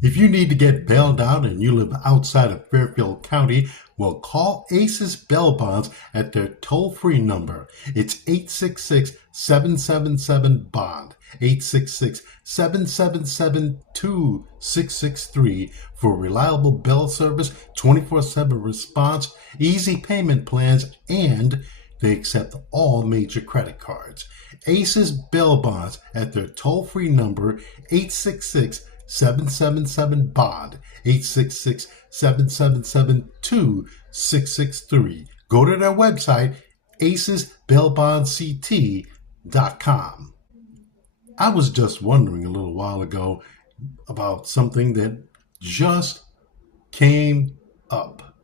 If you need to get bailed out and you live outside of Fairfield County, well, call Aces Bail Bonds at their toll-free number. It's 866-777-BOND, 866-777-2663 for reliable bail service, 24/7 response, easy payment plans, and they accept all major credit cards. Aces Bail Bonds at their toll-free number, 866-777-BOND, 866-777-2663. Go to their website, acesbailbondct.com. I was just wondering a little while ago about something that just came up.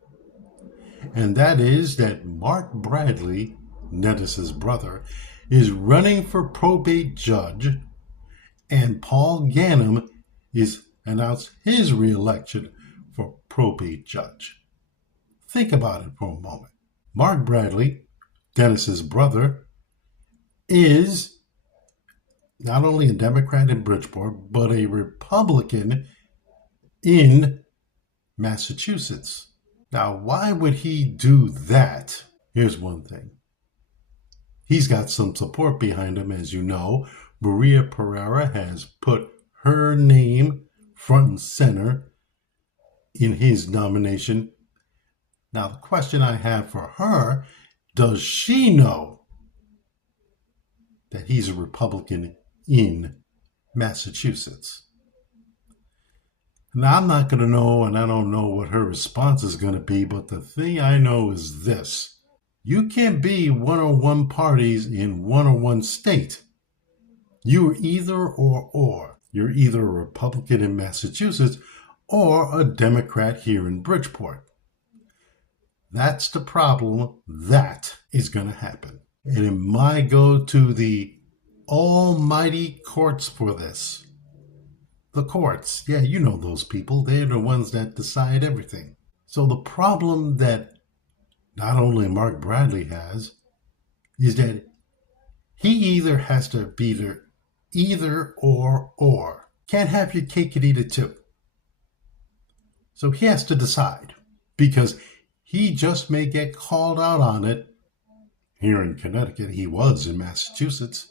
And that is that Mark Bradley, Nettis's brother, is running for probate judge, and Paul Ganem is announced his re-election for probate judge. Think about it for a moment. Mark Bradley, Dennis's brother, is not only a Democrat in Bridgeport, but a Republican in Massachusetts. Now, why would he do that? Here's one thing. He's got some support behind him, as you know. Maria Pereira has put her name front and center in his nomination. Now, the question I have for her, does she know that he's a Republican in Massachusetts? Now, I'm not going to know, and I don't know what her response is going to be, but the thing I know is this. You can't be one-on-one parties in one-on-one state. You're either or. You're either a Republican in Massachusetts or a Democrat here in Bridgeport. That's the problem. That is going to happen. And it might go to the almighty courts for this. The courts, yeah, you know those people. They're the ones that decide everything. So the problem that not only Mark Bradley has is that he either has to be either or. Can't have your cake and eat it too. So he has to decide, because he just may get called out on it. Here in Connecticut, he was in Massachusetts.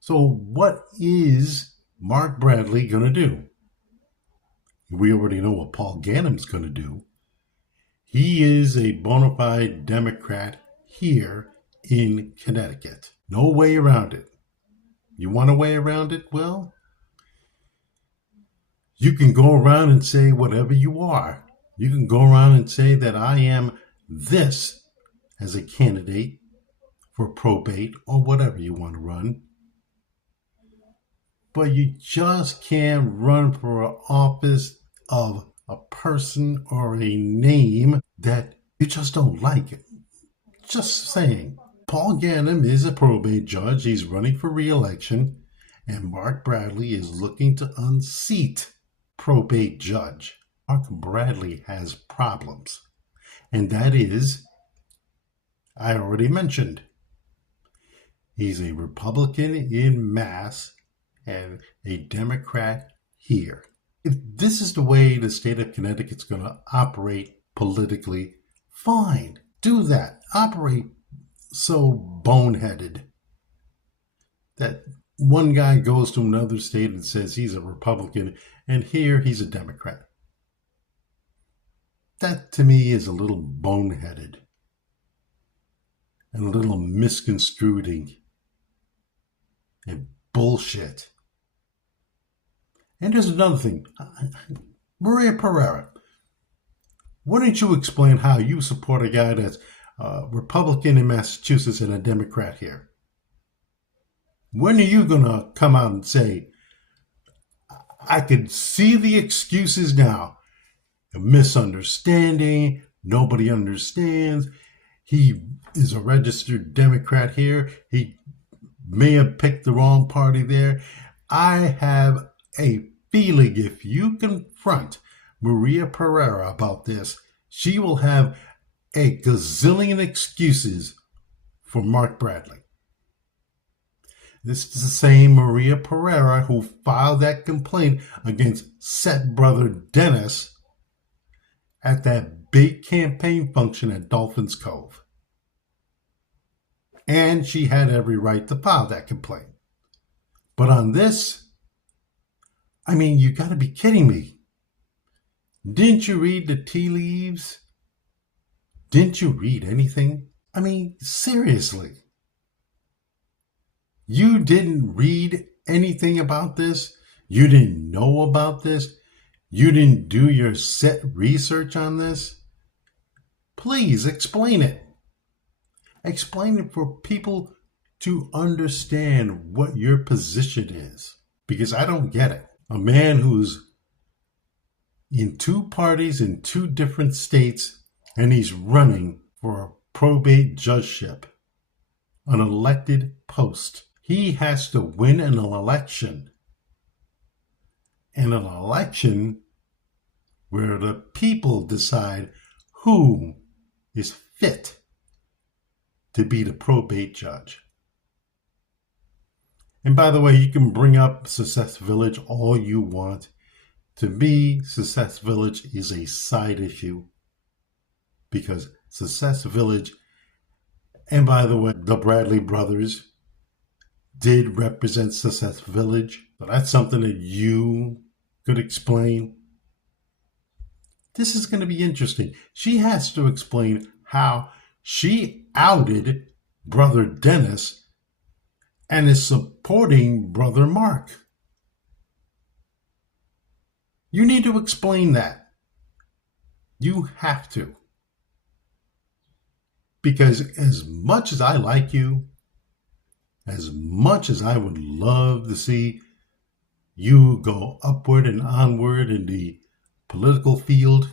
So what is Mark Bradley going to do? We already know what Paul Ganem's going to do. He is a bona fide Democrat here in Connecticut. No way around it. You want a way around it? Well, you can go around and say whatever you are. You can go around and say that I am this as a candidate for probate or whatever you want to run. But you just can't run for an office of a person or a name that you just don't like. Just saying. Paul Ganem is a probate judge. He's running for re-election, and Mark Bradley is looking to unseat probate judge. Mark Bradley has problems, and that is, I already mentioned, he's a Republican in Mass and a Democrat here. If this is the way the state of Connecticut's going to operate politically, fine, do that. Operate so boneheaded that one guy goes to another state and says he's a Republican, and here he's a Democrat. That to me is a little boneheaded and a little misconstrued and bullshit. And there's another thing. Maria Pereira, why don't you explain how you support a guy that's Republican in Massachusetts and a Democrat here? When are you going to come out and say, I could see the excuses now, a misunderstanding, nobody understands, he is a registered Democrat here, he may have picked the wrong party there. I have a feeling if you confront Maria Pereira about this, she will have a gazillion excuses for Mark Bradley. This is the same Maria Pereira who filed that complaint against Set Brother Dennis at that big campaign function at Dolphins Cove. And she had every right to file that complaint. But on this, I mean, you got to be kidding me. Didn't you read the tea leaves? Didn't you read anything? I mean, seriously. You didn't read anything about this? You didn't know about this? You didn't do your set research on this? Please explain it. Explain it for people to understand what your position is. Because I don't get it. A man who's in two parties in two different states and he's running for a probate judgeship, an elected post. He has to win an election. And an election where the people decide who is fit to be the probate judge. And by the way, you can bring up Success Village all you want. To me, Success Village is a side issue because Success Village, and by the way, the Bradley brothers did represent Success Village. So that's something that you could explain. This is going to be interesting. She has to explain how she outed Brother Dennis and is supporting Brother Mark. You need to explain that. You have to. Because as much as I like you, as much as I would love to see you go upward and onward in the political field,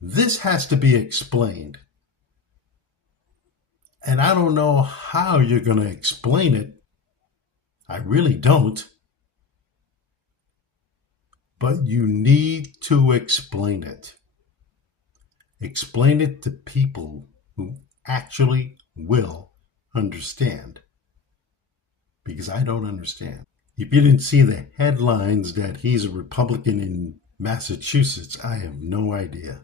this has to be explained. And I don't know how you're going to explain it. I really don't. But you need to explain it. Explain it to people who actually will understand. Because I don't understand. If you didn't see the headlines that he's a Republican in Massachusetts, I have no idea.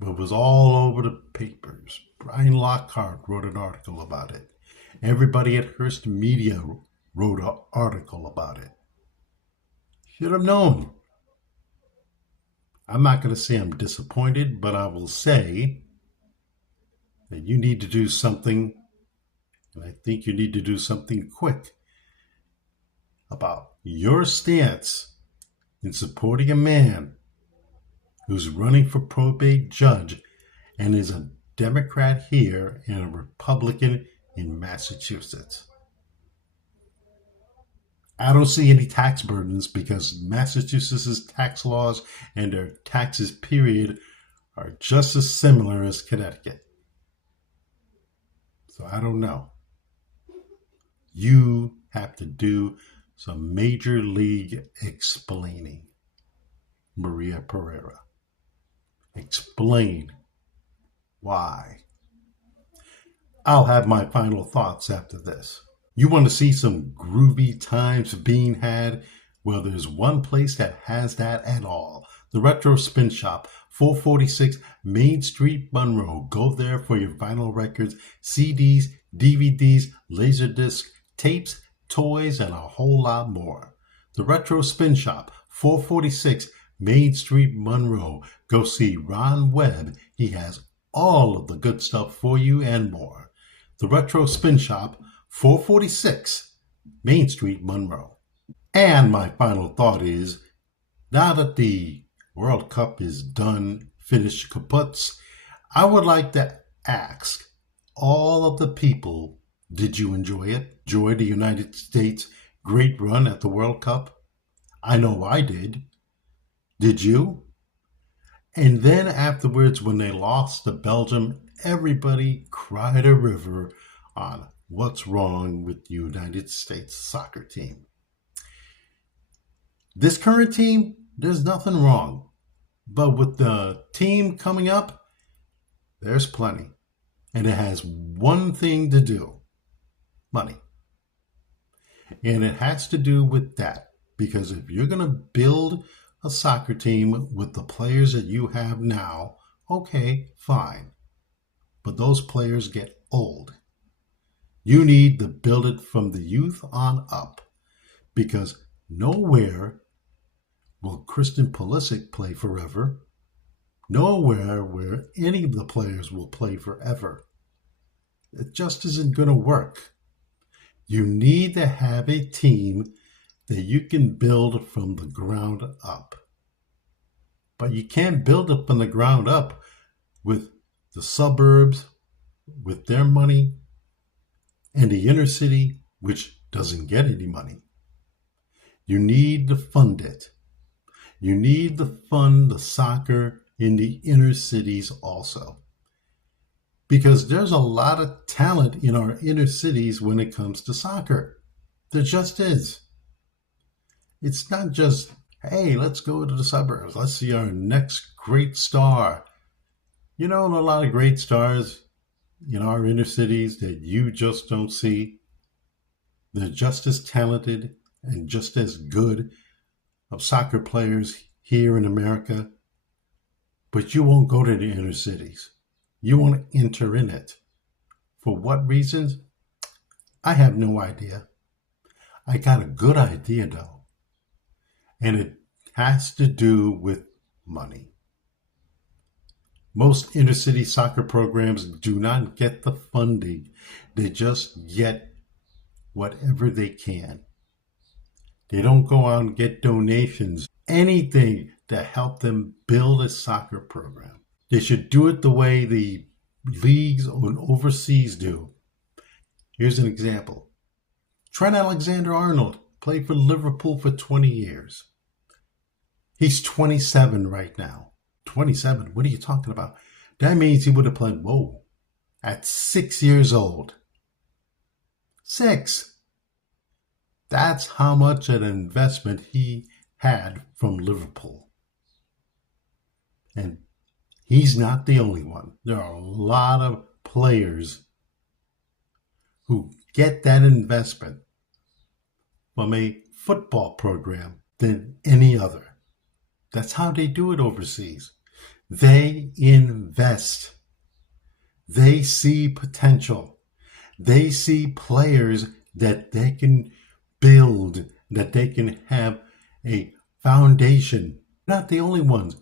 But it was all over the papers. Brian Lockhart wrote an article about it. Everybody at Hearst Media wrote an article about it. Should have known. I'm not going to say I'm disappointed, but I will say that you need to do something, and I think you need to do something quick about your stance in supporting a man who's running for probate judge and is a Democrat here and a Republican in Massachusetts. I don't see any tax burdens because Massachusetts' tax laws and their taxes, period, are just as similar as Connecticut. So I don't know. You have to do some major league explaining, Maria Pereira. Explain why. I'll have my final thoughts after this. You want to see some groovy times being had? Well, there's one place that has that at all. The Retro Spin Shop, 446 Main Street, Monroe. Go there for your vinyl records, CDs, DVDs, Laserdisc, tapes, toys, and a whole lot more. The Retro Spin Shop, 446 Main Street, Monroe. Go see Ron Webb. He has all of the good stuff for you and more. The Retro Spin Shop, 446 Main Street, Monroe. And my final thought is, now that the World Cup is done, finished kaputs, I would like to ask all of the people, did you enjoy it? Enjoy the United States' great run at the World Cup? I know I did. Did you? And then afterwards, when they lost to Belgium, everybody cried a river on what's wrong with the United States soccer team. This current team, there's nothing wrong. But with the team coming up, there's plenty. And it has one thing to do: money. And it has to do with that. Because if you're going to build a soccer team with the players that you have now, okay, fine. But those players get old. You need to build it from the youth on up. Because nowhere will Christian Pulisic play forever. Nowhere where any of the players will play forever. It just isn't going to work. You need to have a team that you can build from the ground up. But you can't build it from the ground up with the suburbs, with their money, and the inner city, which doesn't get any money. You need to fund it. You need to fund the soccer in the inner cities also. Because there's a lot of talent in our inner cities when it comes to soccer. There just is. It's not just, hey, let's go to the suburbs. Let's see our next great star. You know, a lot of great stars in our inner cities that you just don't see. They're just as talented and just as good of soccer players here in America. But you won't go to the inner cities. You won't enter in it. For what reasons? I have no idea. I got a good idea though. And it has to do with money. Most inner city soccer programs do not get the funding. They just get whatever they can. They don't go out and get donations, anything to help them build a soccer program. They should do it the way the leagues overseas do. Here's an example. Trent Alexander-Arnold played for Liverpool for 20 years. He's 27 right now. 27? What are you talking about? That means he would have played, at 6 years old. 6. That's how much an investment he had from Liverpool. And he's not the only one. There are a lot of players who get that investment from a football program than any other. That's how they do it overseas. They invest. They see potential. They see players that they can build, that they can have a foundation. Not the only ones.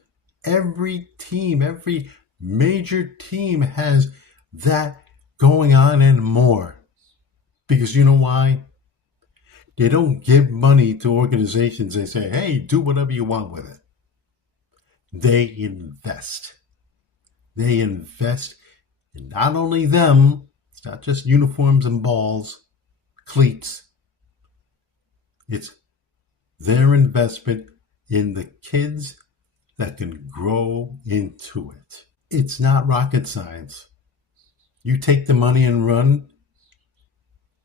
Every team, every major team has that going on and more. Because you know why? They don't give money to organizations. They say, hey, do whatever you want with it. They invest. They invest in not only them, it's not just uniforms and balls, cleats. It's their investment in the kids that can grow into it. It's not rocket science. You take the money and run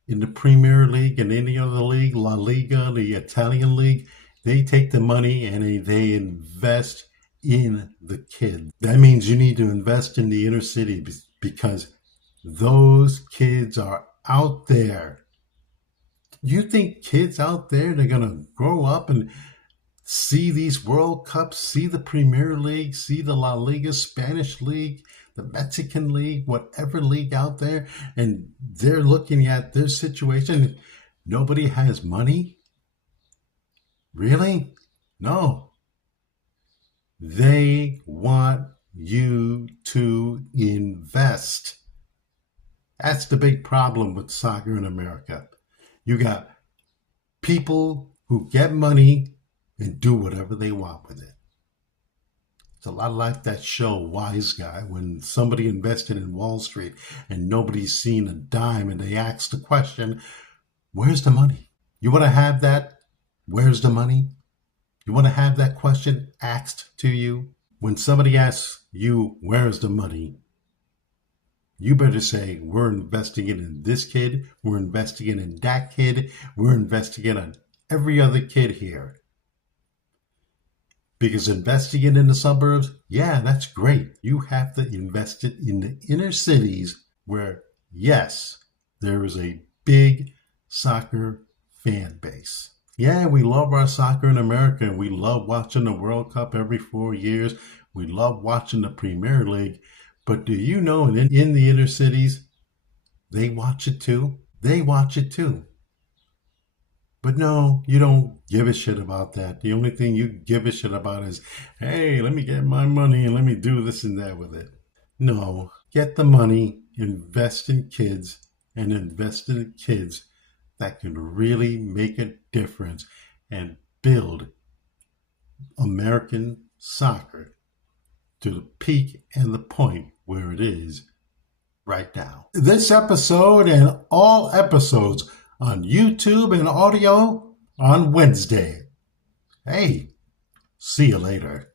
in the Premier League and any other league, La Liga, the Italian league, they take the money and they invest in the kids. That means you need to invest in the inner city because those kids are out there. You think kids out there, they're going to grow up and see these World Cups, see the Premier League, see the La Liga, Spanish League, the Mexican League, whatever league out there, and they're looking at their situation. Nobody has money? Really? No. They want you to invest. That's the big problem with soccer in America. You got people who get money and do whatever they want with it. It's a lot like that show, Wise Guy, when somebody invested in Wall Street and nobody's seen a dime and they ask the question, where's the money? You want to have that? Where's the money? You want to have that question asked to you? When somebody asks you, where's the money? You better say, we're investing it in this kid, we're investing it in that kid, we're investing it on every other kid here. Because investing it in the suburbs, yeah, that's great. You have to invest it in the inner cities where, yes, there is a big soccer fan base. Yeah, we love our soccer in America, and we love watching the World Cup every 4 years. We love watching the Premier League. But do you know, in the inner cities, they watch it too? They watch it too. But no, you don't give a shit about that. The only thing you give a shit about is, hey, let me get my money and let me do this and that with it. No, get the money, invest in kids, and invest in kids that can really make a difference and build American soccer to the peak and the point where it is right now. This episode and all episodes on YouTube and audio on Wednesday. Hey, see you later.